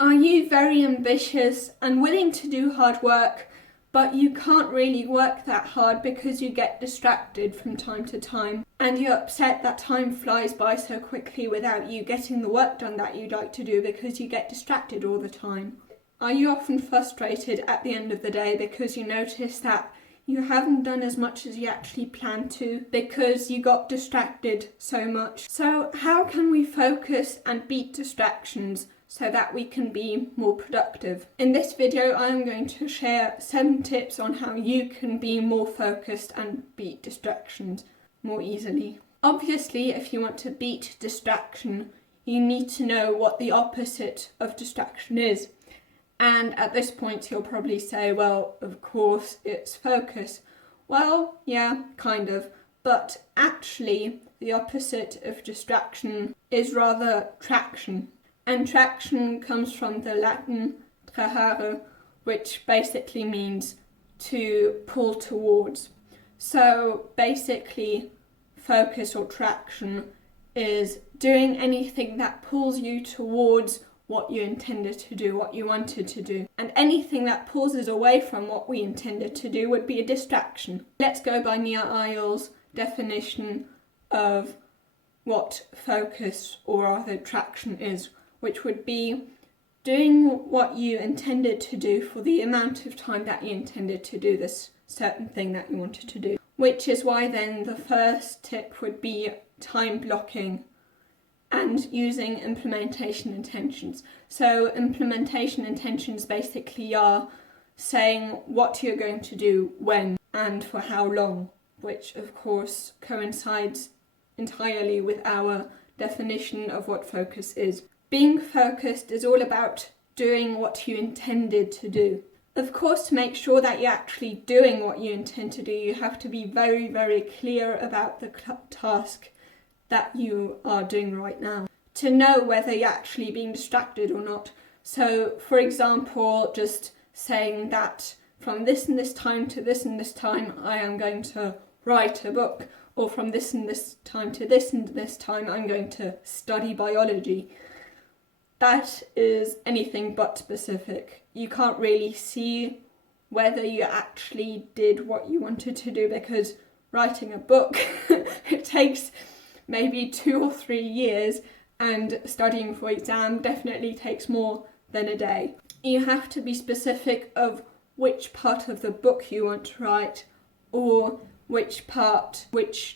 Are you very ambitious and willing to do hard work, but you can't really work that hard because you get distracted from time to time, and you're upset that time flies by so quickly without you getting the work done that you'd like to do because you get distracted all the time? Are you often frustrated at the end of the day because you notice that you haven't done as much as you actually planned to because you got distracted so much? So how can we focus and beat distractions so that we can be more productive? In this video, I am going to share 7 tips on how you can be more focused and beat distractions more easily. Obviously, if you want to beat distraction, you need to know what the opposite of distraction is. And at this point, you'll probably say, well, of course, it's focus. Well, yeah, kind of. But actually, the opposite of distraction is rather traction. And traction comes from the Latin trahare, which basically means to pull towards. So basically, focus or traction is doing anything that pulls you towards what you intended to do, what you wanted to do. And anything that pulls us away from what we intended to do would be a distraction. Let's go by Nia Eyle's definition of what focus or rather traction is, which would be doing what you intended to do for the amount of time that you intended to do this certain thing that you wanted to do. Which is why then the first tip would be time blocking and using implementation intentions. So implementation intentions basically are saying what you're going to do, when, and for how long, which of course coincides entirely with our definition of what focus is. Being focused is all about doing what you intended to do. Of course, to make sure that you're actually doing what you intend to do, you have to be very, very clear about the task that you are doing right now, to know whether you're actually being distracted or not. So, for example, just saying that from this and this time to this and this time, I am going to write a book, or from this and this time to this and this time, I'm going to study biology. That is anything but specific. You can't really see whether you actually did what you wanted to do, because writing a book, it takes maybe 2 or 3 years, and studying for exam definitely takes more than a day. You have to be specific of which part of the book you want to write, or which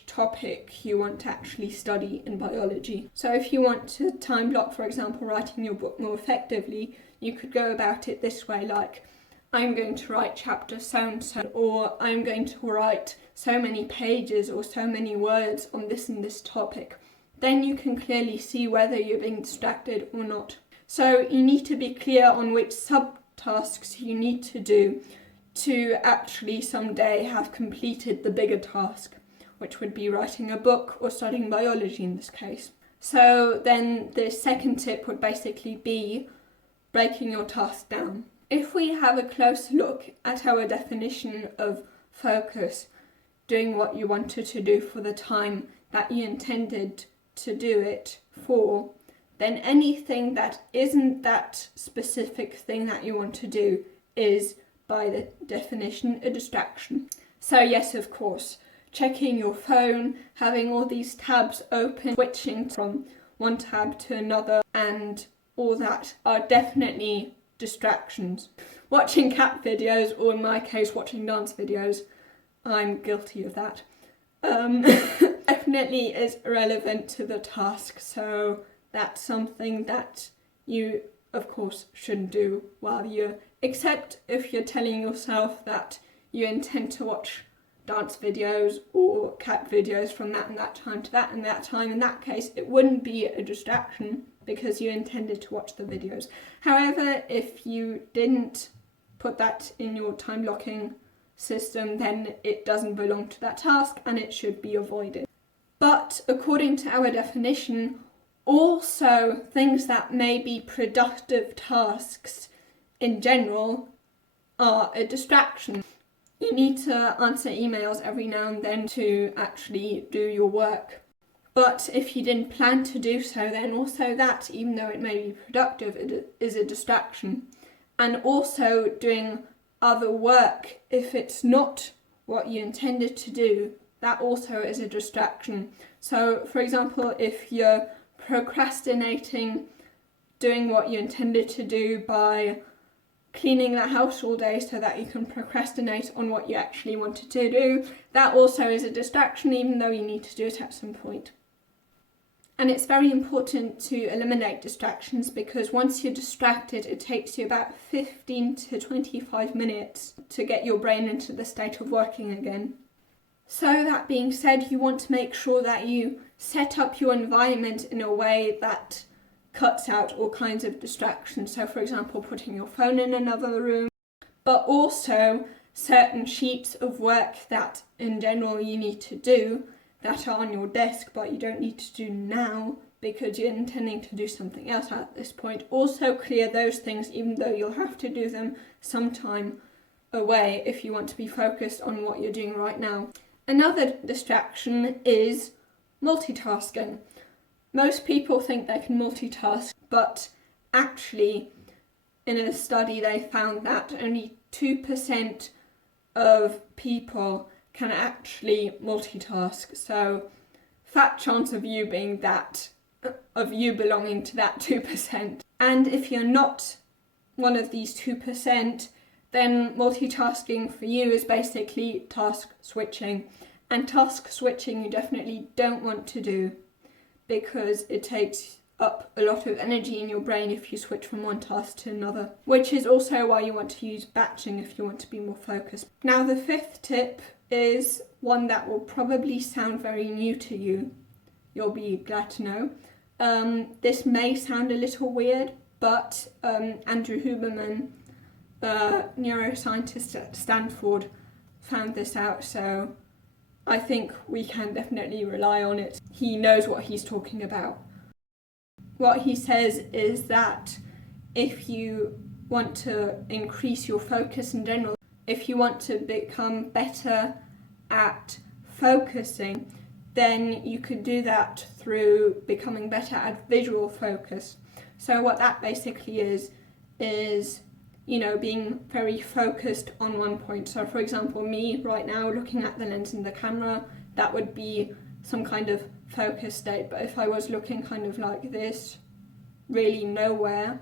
topic you want to actually study in biology. So if you want to time block, for example, writing your book more effectively, you could go about it this way, like, I'm going to write chapter so-and-so, or I'm going to write so many pages or so many words on this and this topic. Then you can clearly see whether you're being distracted or not. So you need to be clear on which subtasks you need to do to actually someday have completed the bigger task, which would be writing a book or studying biology in this case. So then the second tip would basically be breaking your task down. If we have a close look at our definition of focus, doing what you wanted to do for the time that you intended to do it for, then anything that isn't that specific thing that you want to do is, by the definition, a distraction. So yes, of course, checking your phone, having all these tabs open, switching from one tab to another, and all that are definitely distractions. Watching cat videos, or in my case, watching dance videos, I'm guilty of that, definitely is irrelevant to the task, so that's something that you, of course, shouldn't do while you're, except if you're telling yourself that you intend to watch dance videos or cat videos from that and that time to that and that time. In that case, it wouldn't be a distraction because you intended to watch the videos. However, if you didn't put that in your time blocking system, then it doesn't belong to that task and it should be avoided. But according to our definition, also things that may be productive tasks in general are a distraction. You need to answer emails every now and then to actually do your work. But if you didn't plan to do so, then also that, even though it may be productive, it is a distraction. And also doing other work, if it's not what you intended to do, that also is a distraction. So, for example, if you're procrastinating doing what you intended to do by cleaning the house all day so that you can procrastinate on what you actually wanted to do, that also is a distraction, even though you need to do it at some point. And it's very important to eliminate distractions, because once you're distracted, it takes you about 15 to 25 minutes to get your brain into the state of working again. So that being said, you want to make sure that you set up your environment in a way that cuts out all kinds of distractions. So for example, putting your phone in another room, but also certain sheets of work that in general you need to do that are on your desk but you don't need to do now because you're intending to do something else at this point. Also clear those things, even though you'll have to do them sometime away if you want to be focused on what you're doing right now. Another distraction is multitasking. Most people think they can multitask, but actually in a study they found that only 2% of people can actually multitask. So fat chance of you being that, of you belonging to that 2%. And if you're not one of these 2%, then multitasking for you is basically task switching. And task switching you definitely don't want to do, because it takes up a lot of energy in your brain if you switch from one task to another, which is also why you want to use batching if you want to be more focused. Now the fifth tip is one that will probably sound very new to you. You'll be glad to know. This may sound a little weird, but Andrew Huberman, a neuroscientist at Stanford, found this out, so I think we can definitely rely on it. He knows what he's talking about. What he says is that if you want to increase your focus in general, if you want to become better at focusing, then you could do that through becoming better at visual focus. So what that basically is being very focused on one point. So for example, me right now looking at the lens in the camera, that would be some kind of focus state. But if I was looking kind of like this, really nowhere,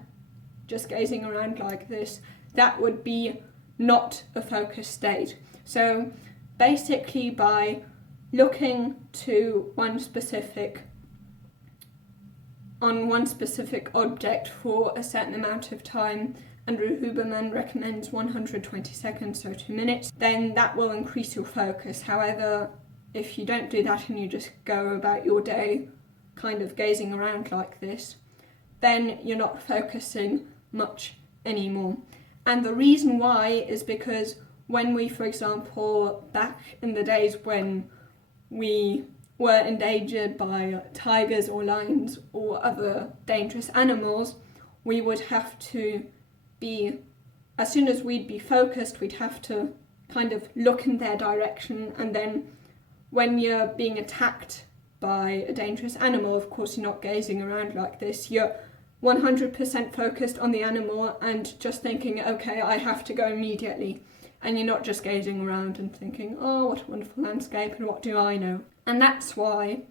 just gazing around like this, that would be not a focus state. So basically by looking to one specific object for a certain amount of time, Andrew Huberman recommends 120 seconds, so 2 minutes, then that will increase your focus. However, if you don't do that and you just go about your day kind of gazing around like this, then you're not focusing much anymore. And the reason why is because when we, for example, back in the days when we were endangered by tigers or lions or other dangerous animals, we would have to be, as soon as we'd be focused, we'd have to kind of look in their direction, and then when you're being attacked by a dangerous animal, of course you're not gazing around like this, you're 100% focused on the animal and just thinking, okay, I have to go immediately, and you're not just gazing around and thinking, oh, what a wonderful landscape and what do I know. And that's why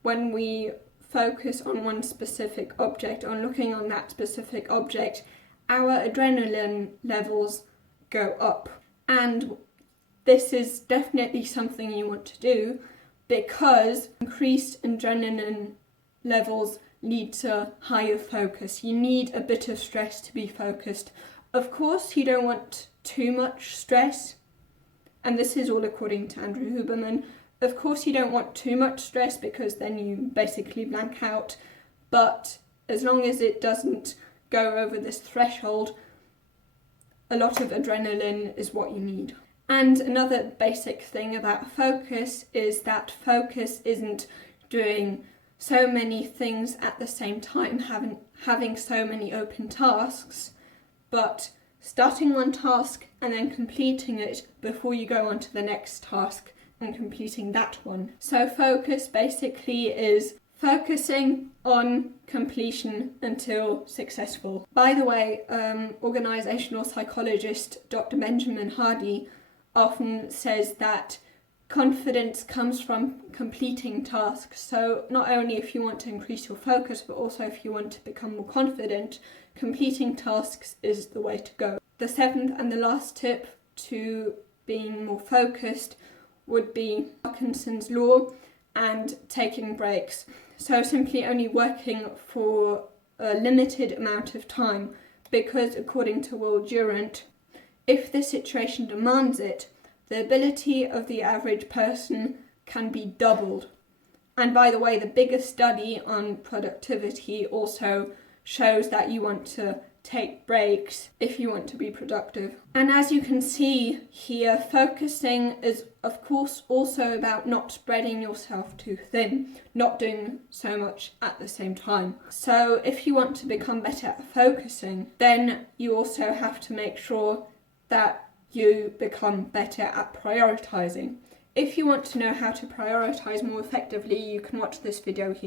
when we focus on one specific object, on looking on that specific object, our adrenaline levels go up. And this is definitely something you want to do, because increased adrenaline levels lead to higher focus. You need a bit of stress to be focused. Of course, you don't want too much stress, and this is all according to Andrew Huberman. Of course, you don't want too much stress because then you basically blank out, but as long as it doesn't go over this threshold, a lot of adrenaline is what you need. And another basic thing about focus is that focus isn't doing so many things at the same time, having so many open tasks, but starting one task and then completing it before you go on to the next task. and completing that one. So focus basically is focusing on completion until successful. By the way, organizational psychologist Dr. Benjamin Hardy often says that confidence comes from completing tasks. So not only if you want to increase your focus, but also if you want to become more confident, completing tasks is the way to go. The seventh and the last tip to being more focused would be Parkinson's law and taking breaks. So simply only working for a limited amount of time, because according to Will Durant, if the situation demands it, the ability of the average person can be doubled. And by the way, the biggest study on productivity also shows that you want to take breaks if you want to be productive. And as you can see here, focusing is of course also about not spreading yourself too thin, not doing so much at the same time. So if you want to become better at focusing, then you also have to make sure that you become better at prioritizing. If you want to know how to prioritize more effectively, you can watch this video here.